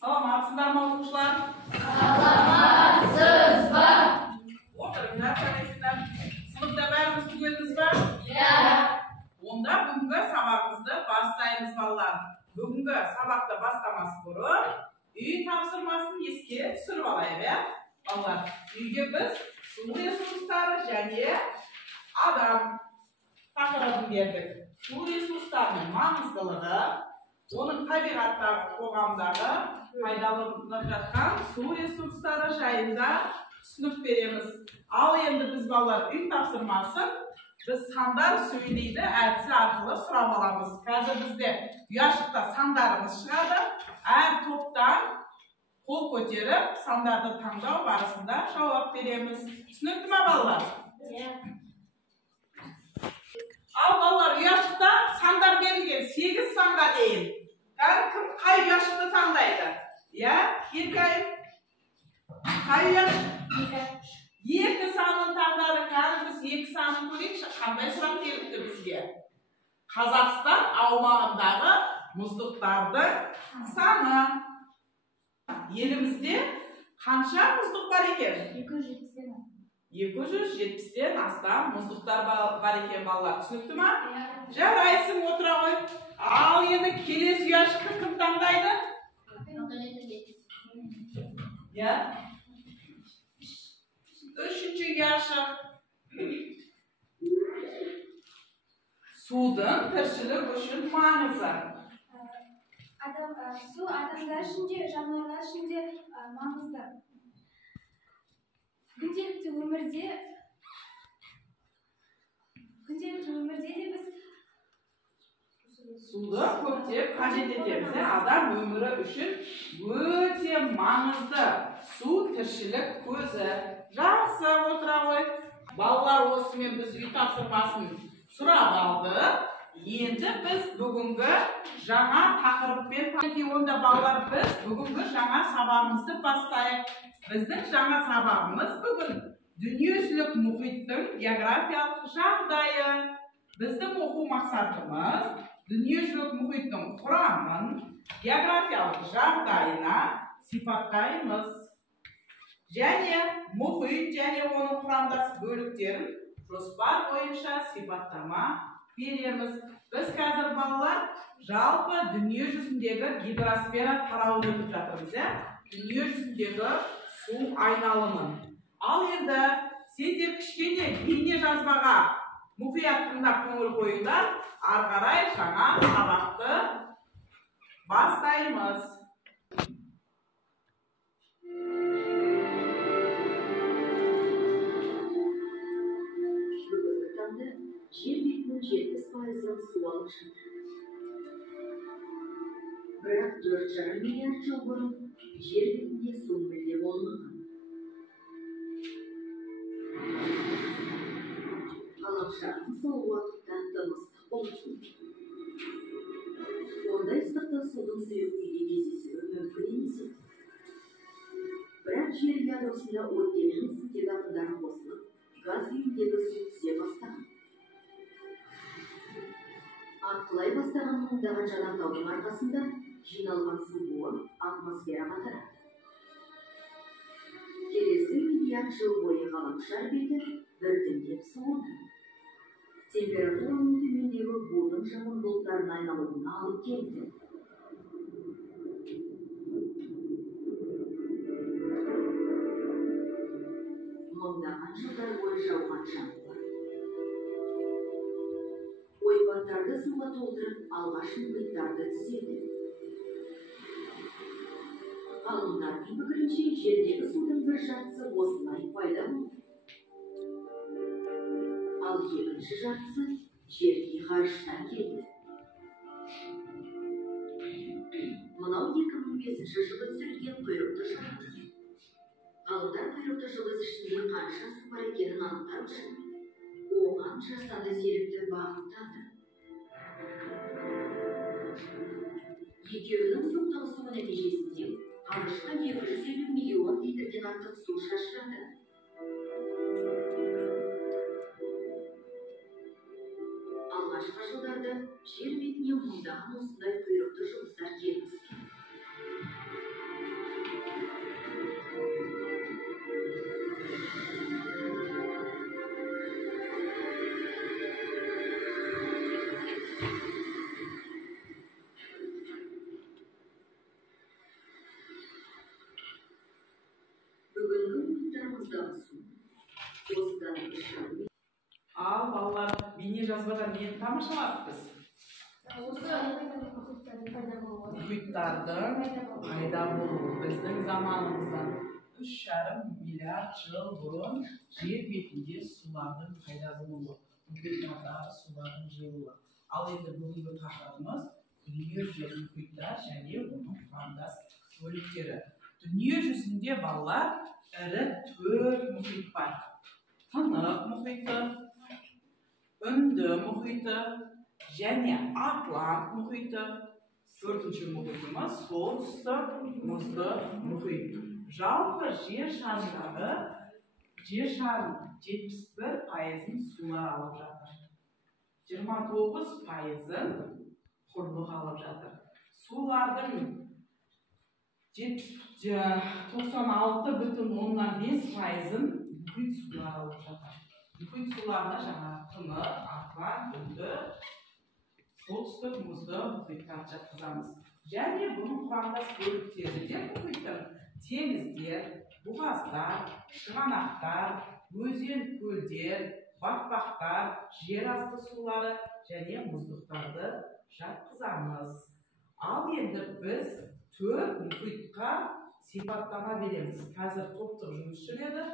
Саламатсыздар ма оқушылар? Саламатсыз ба? Отырыңдар, қарайсыздар. Сыныпта бәріміз түгелміз ба? Иә. Онда бүгінгі сабағымызды бастаймыз балалар. Бүгінгі сабақты бастамас бұрын үй тапсырмасын еске түсіріп алайық, иә? Балалар, үйге біз су ресурстары және адам тақырыбын бердік. Су ресурстарының маңыздылығы, оның табиғаттағы қоғамдағы пайдаланылып жатқан су ресурстары жайында түсінік береміз. Ал енді біз балалар үй тапсырмасын біз сандар сөйлейді әдісі арқылы сұрап аламыз. Қазір бізде ұяшықта сандарымыз шығады. Әр топтан қол көтеріп, сандарды таңдау барысында жауап береміз. Түсінікті ме балалар? Ал балалар, ұяшықта сандар берілген 8 санға дейін. Кім қай ұяшықты таңдайды? Иә, еркайым. Қай ұяшық? 2 санын таңдады. Қазір біз 2 санын көрейікші. Қандай сұрақ келіпті бізге? Қазақстан аумағындағы мұздықтардың саны. Елімізде қанша мұздық бар екен? 270-ден астам мұздықтар бар екен балалар. Түсінікті ма? Жарайсың, отыра ғой. Ал енді келесі ұяшықты кім таңдайды? Иә? 3-ші ұяшық. Судың тіршілік үшін маңызы. Су адамдар үшін де, жануарлар үшін де маңызды. Күнделікті өмірде де біз суды көптеп қажет етеміз. Адам өмірі үшін өте маңызды. Су тіршілік көзі. Жақсы, отыра ғой. Балалар осымен біз үй тапсырмасын сұрап алды. Енді біз бүгінгі жаңа тақырыппен онда балалар біз бүгінгі жаңа сабағымызды бастайық. Біздің жаңа сабағымыз бүгін дүниежүзілік мұхиттың географиялық жағдайы. Біздің оқу мақсатымыз дүниежүзілік мұхиттың құрамын, географиялық жағдайына сипаттаймыз. Және мұхит және оның құрамдас бөліктерін жоспар бойынша сипаттама береміз. Біз қазір балалар жалпы дүние жүзіндегі гидросфера тарауын өтіп жатырмыз. Дүние жүзіндегі су айналымын. Ал енді сендер кішкене бейне жазбаға мұқият тыңдап көңіл қойыңдар. Ары қарай жаңа сабақты бастаймыз. Жер бетінің 70%-ын су алып жатыр. Бірақ 4,5 миллиард жыл бұрын жер бетінде су мүлде болмаған. Ғаламшардың сол уақытта тым ыстық болатын. Ондай ыстықта судың сұйық күйде кездесуі мүмкін емес. Бірақ жер ядросында оттегі мен сутек атомдары қосылып, газ күйіндегі су түзе бастаған. Атқылай бастаған мыңдаған жанартаудың арқасында жиналған су буы атмосфераға тарады. Келесі миллиард жыл бойы ғаламшар беті біртіндеп суыды. Температураның төмендеуі будың жауын бұлттарының айналуына алып келді. Мыңдаған жылдар бойы жауған жаңбыр ойпаттарды суға толтырып, алғаш мұхиттарды түзеді. Ғалымдардың пікірінше, жердегі судың бір жартысы осылай пайда болды. Ал екінші жартысы жерге ғарыштан келді. Мынау 2005 жылы түсірілген құйрықты жұлдыз. Ғалымдар құйрықты жұлдыз ішінде қанша су бар екенін анықтау үшін оған жасанды серікті бағыттады. Екеуінің соқтығысуы нәтижесінде ғарышқа 250 миллион литрден артық су шашырады. Алғашқы жылдарда жер бетіне мыңдаған осындай құйрықты жұлдыздар келіп түскен. дамысын. Осыдан үшін Ал балалар бейне жазбадан нені тамашаладық біз? Мұхиттардың пайда болуы біздің заманымыздан 3,5 миллиард жыл бұрын жер бетінде сулардың пайда болуы, мұхиттардағы сулардың жиылуы. Ал енді бүгінгі тақырыбымыз дүние жүзі мұхиттар және оның құрамдас бөліктері. Дүние жүзінде балалар ірі 4 мұхит бар. Тынық мұхиты, Үнді мұхиты және Атлант мұхиты. 4-ші мұхитымыз солтүстік мұзды мұхит. Жалпы жер шарындағы 71% сулар алып жатыр. 29% құрлық алып жатыр. Сулардың 96,5% мұхит сулар алып жатыр. Мұхит суларына жаңа тынық, Атлант, Үнді, солтүстік мұзды мұхиттар жатқызамыз. Және бұның құрамдас бөліктері де мұхиттың теңіздер, бұғаздар, шығанақтар, өзен, көлдер, батпақтар, жер асты сулары және мұздықтарды жатқызамыз. Ал енді біз 4 мұхитқа сипаттама береміз. Қазір топтық жұмыс жүреді.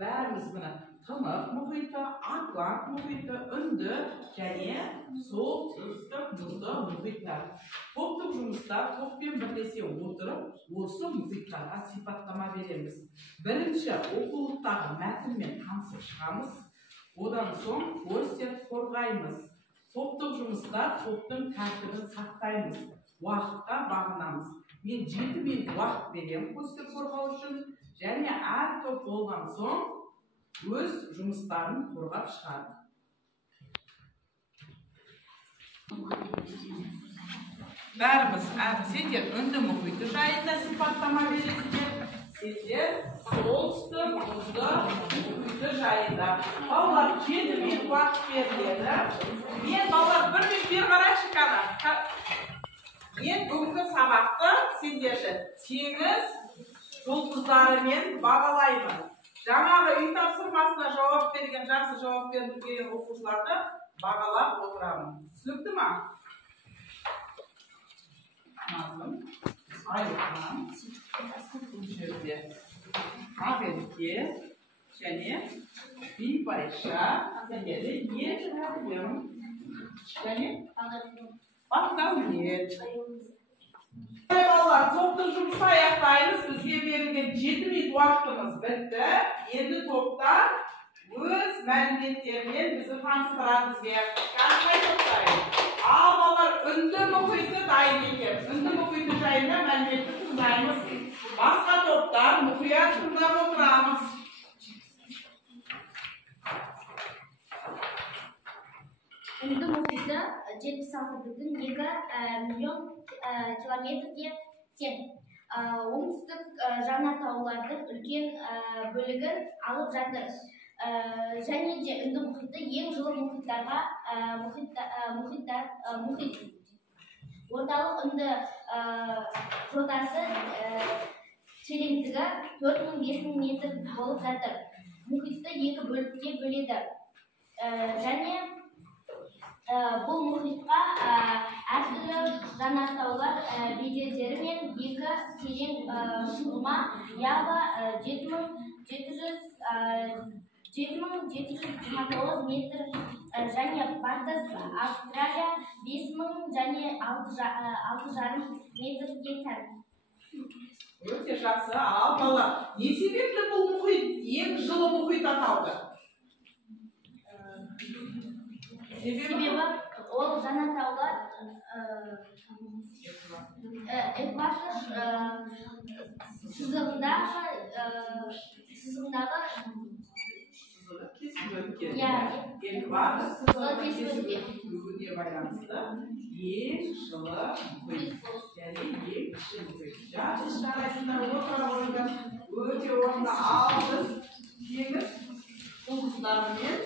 Бәріміз мұны Тынық мұхиты, Атлант мұхиты, Үнді және солтүстік мұзды мұхиттар. Топтық жұмыста топпен бірлесе отырып, осы мұхиттарға сипаттама береміз. Бірінші оқулықтағы мәтінмен танысып шығамыз. Одан соң постер қорғаймыз. Топтық жұмыста топтың тәртібін сақтаймыз. Уақытқа бағынамыз. Мен 7 минут уақыт беремін постер қорғау үшін. Және әр топ болған соң өз жұмыстарын қорғап шығады. Бәріміз сендер Үнді мұхиты жайында сипаттама бересіздер. Сендер солтүстік мұзды мұхиты жайында. Балалар 7 минут уақыт беріледі. Мен балалар бір минут қарайшы қана. Мен бүгінгі сабақты сендерді теңіз жұлдыздарымен бағалаймын. Жаңағы үй тапсырмасына жауап берген, жақсы жауап берген оқушыларды бағалап отырамын. Түсінікті ма? Назым, Айлықхан, бұл жерде Ақерке және Бибайша, және Ержәлем және Бақдәулет. Балалар, топтық жұмысты аяқтаймыз. Бізге берілген 7 минут уақытымыз бітті. Енді топта өз мәліметтерімен бізді таныстырады бізге. Қандай топтайын? Ал балалар, Үнді мұхиты дайын екен. Үнді мұхиты жайында мәліметті тыңдаймыз. Басқа топтар мұқият тыңдап отырамыз. Үнді мұхиты 76,2 миллион километрге тең. Оңтүстік жанартаулардың үлкен бөлігін алып жатыр. Және де Үнді мұхиты ең жылы мұхиттарға мұхит. Орталық Үнді жотасы тереңдігі 4000-5000 метр болып жатыр. Мұхитты 2 бөлікке бөледі. Және бұл мұхитқа әртүрлі жанартаулар беделдері мен 2 терең шұңғыма Ява 7729 метр және батыс Австралия 5000 және 6,5 метрге тән. Өте жақсы. Ал балалар, не себепті бұл мұхит ең жылы мұхит аталды? Себебі ол жанартаулар экватор сызығындағы экватор сызығына байланысты ең жылы мұхит және ең кіші мұхит. Жарыс жарайсында өте орында ал біз теңіз жұлдыздарымен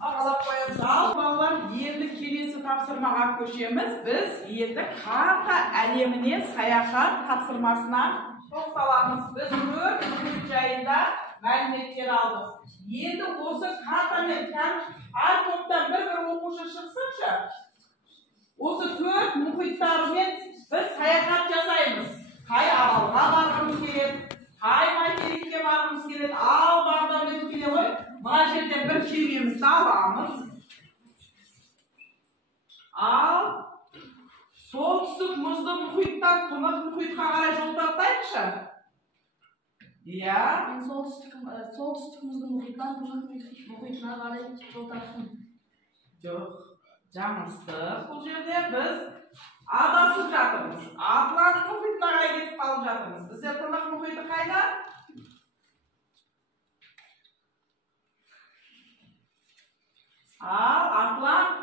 ағалап қоямыз. Ал балалар, енді келесі тапсырмаға көшеміз. Біз енді карта әлеміне саяхат тапсырмасына тоқталамыз. Біз мұхит жайында мәліметтер алдық. Енді осы картамен әр топтан бір оқушы шықсыншы. Осы төрт мұхиттармен біз саяхат жасаймыз. Қай аралға барғымыз келеді, қай материкке барғымыз келеді, ал бардан өткеле ғой. Мына жерден бір кемемізді аламыз. Ал солтүстік мұзды мұхиттан Тынық мұхитқа қарай жол тартайықшы. Иә. Мен солтүстік мұзды мұхиттан Тынық мұхитына қарай жол тарттым. Жоқ, жаңылыстық. Бұл жерде біз адасып жатырмыз. Атлант мұхитына қарай кетіп қалып жатырмыз. Бізде Тынық мұхиты қайда? Ал Атлант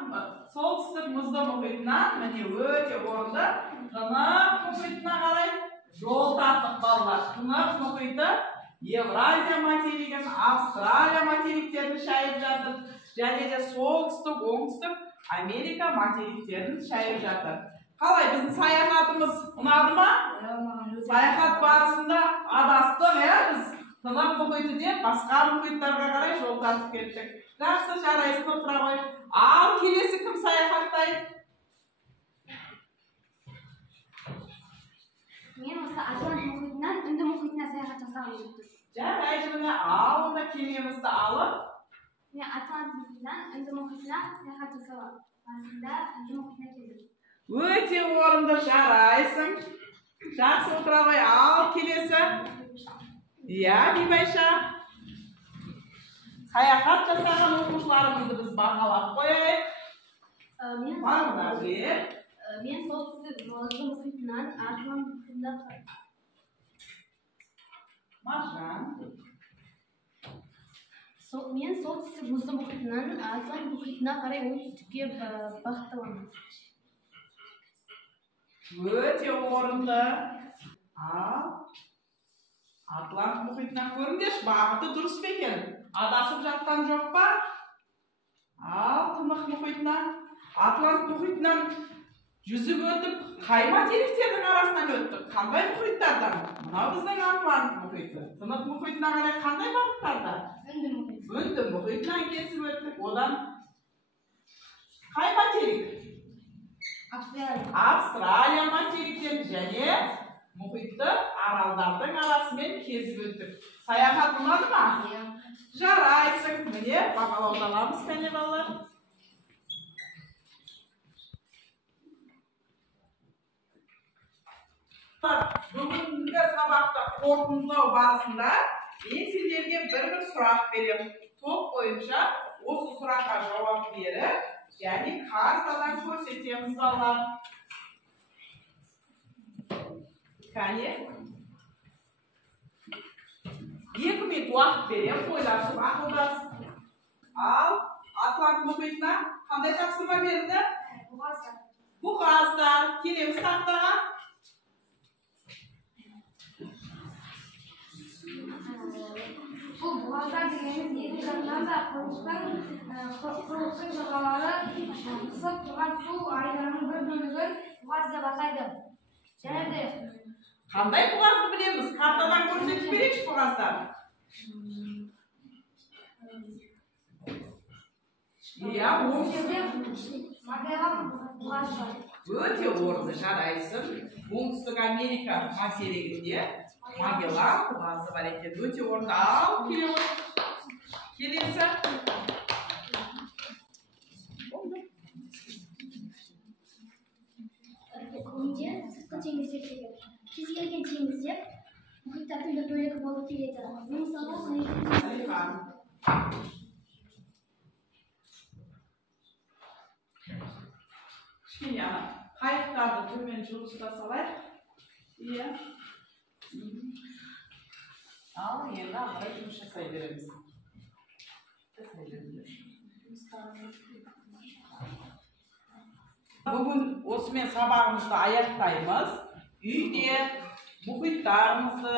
солтүстік мұзды мұхитынан міне өте орынды Тынық мұхитына қарай жол тарттық балалар. Тынық мұхиты Евразия материгін, Австралия материктерін шайып жатыр. Және де солтүстік, оңтүстік Америка материктерін шайып жатыр. Қалай, біздің саяхатымыз ұнады ма? Саяхат барысында адастық, біз Тынық мұхиты деп басқа мұхиттарға қарай жол тартып кеттік. Жақсы, жарайсың, отыра ғой. Ал келесі кім саяхаттайды? Мен осы Атлант мұхитынан Үнді мұхитына саяхат жасағым келіп тұр. Жарайды, міне ал онда кемемізді алып. Мен Атлант мұхитынан Үнді мұхитына саяхат жасағым. Барысында Үнді мұхитына келдім. Өте орынды, жарайсың. Жақсы, отыра ғой. Ал келесі. Иә, Бибайша. Саяхат жасаған оқушыларымызды біз бағалап қояйық. Мен солтүстік мұзды мұхитынан Атлант мұхитына Маржан. Мен солтүстік мұзды мұхитынан Атлант мұхитына қарай оңтүстікке бағытталамын. Өте орынды. Атлант мұхитынан көріңдерші, бағыты дұрыс па екен? Адасып жатқан жоқ па? Ал Тынық мұхитына, Атлант мұхитынан жүзіп өтіп, қай материктердің арасынан өттік? Қандай мұхиттардан? Мынау біздің Атлант мұхиты. Тынық мұхитына қарай қандай бағыттарда? Үнді мұхитынан кесіп өттік. Одан қай материк? Австралия материктерін және мұхитты аралдардың арасымен кезіп өттік. Саяхат ұнады ма? Жарайсың. Міне, бағалауды аламыз, кәне балалар. Бүгінгі сабақты қорытындылау барысында мен сендерге бір сұрақ беремін. Топ бойынша осы сұраққа жауап беріп, және картадан көрсетеміз балалар. Кәне? 2 минут уақыт берем, ойласып, ақылдас. Ал Атлант мұхитына қандай тапсырма берді? Бұғаздар. Келеміз тақтаға. Бұл бұғаздар дегеніміз екі жағынан да құрылықтың жағалары қысып тұрған су айдынының бір бөлігін бұғаз деп атайды. Және де Қандай бұғазды білеміз? Картадан көрсетіп берейікші бұғаздар. Иә, бұл жерде Магеллан бұғазы бар. Өте орынды, жарайсың. Оңтүстік Америка материгінде Магеллан бұғазы бар екен. Өте орынды. Ал, келесі. Бүгінде сыртқы теңіздердегі кез келген теңізде мұхиттардың бір бөлігі болып келеді. Кішкене қайықтарды төмен жылжыта салайық. Иә. Ал енді ағырай жұмыс жасай береміз. Бүгін осымен сабағымызды аяқтаймыз. Үйде мұхиттарымызды,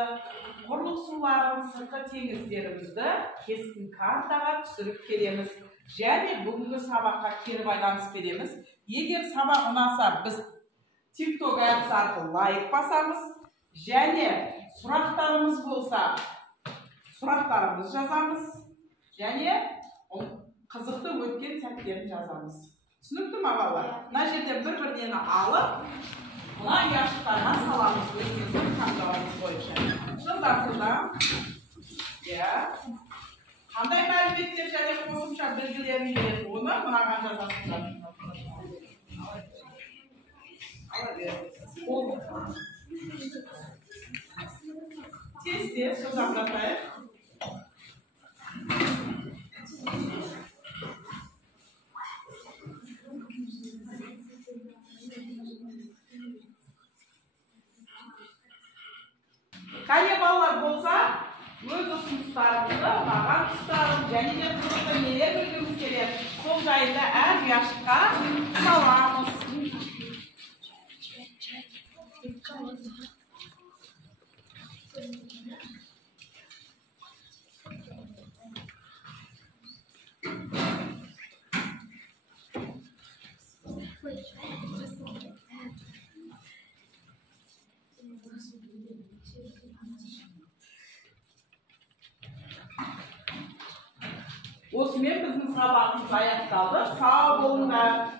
құрлық суларын, сыртқы теңіздерімізді кескін картаға түсіріп келеміз. Және бүгінгі сабаққа кері байланыс береміз. Егер сабақ ұнаса, біз TikTok әдісі арқылы лайк басамыз. Және сұрақтарымыз болса, сұрақтарымызды жазамыз және қызықты өткен сәттерін жазамыз. Түсінікті ме балалар? Мына жерден бір-бірден алып, мына ұяшықтарға саламыз өзіміздің таңдауымыз бойынша. Жылдам. Қандай мәліметтер және қосымша білгілерін береді, оны мынаған жазасыздар. Тез жылдамдатайық. Қане балалар болса, өз ұсыныстарыңызды маған ұстарым және де қызықты нелер білгіміз келеді. Сол жайында әр ұяшыққа саламыз. Осымен біздің сабағымыз аяқталды. Сау болыңдар.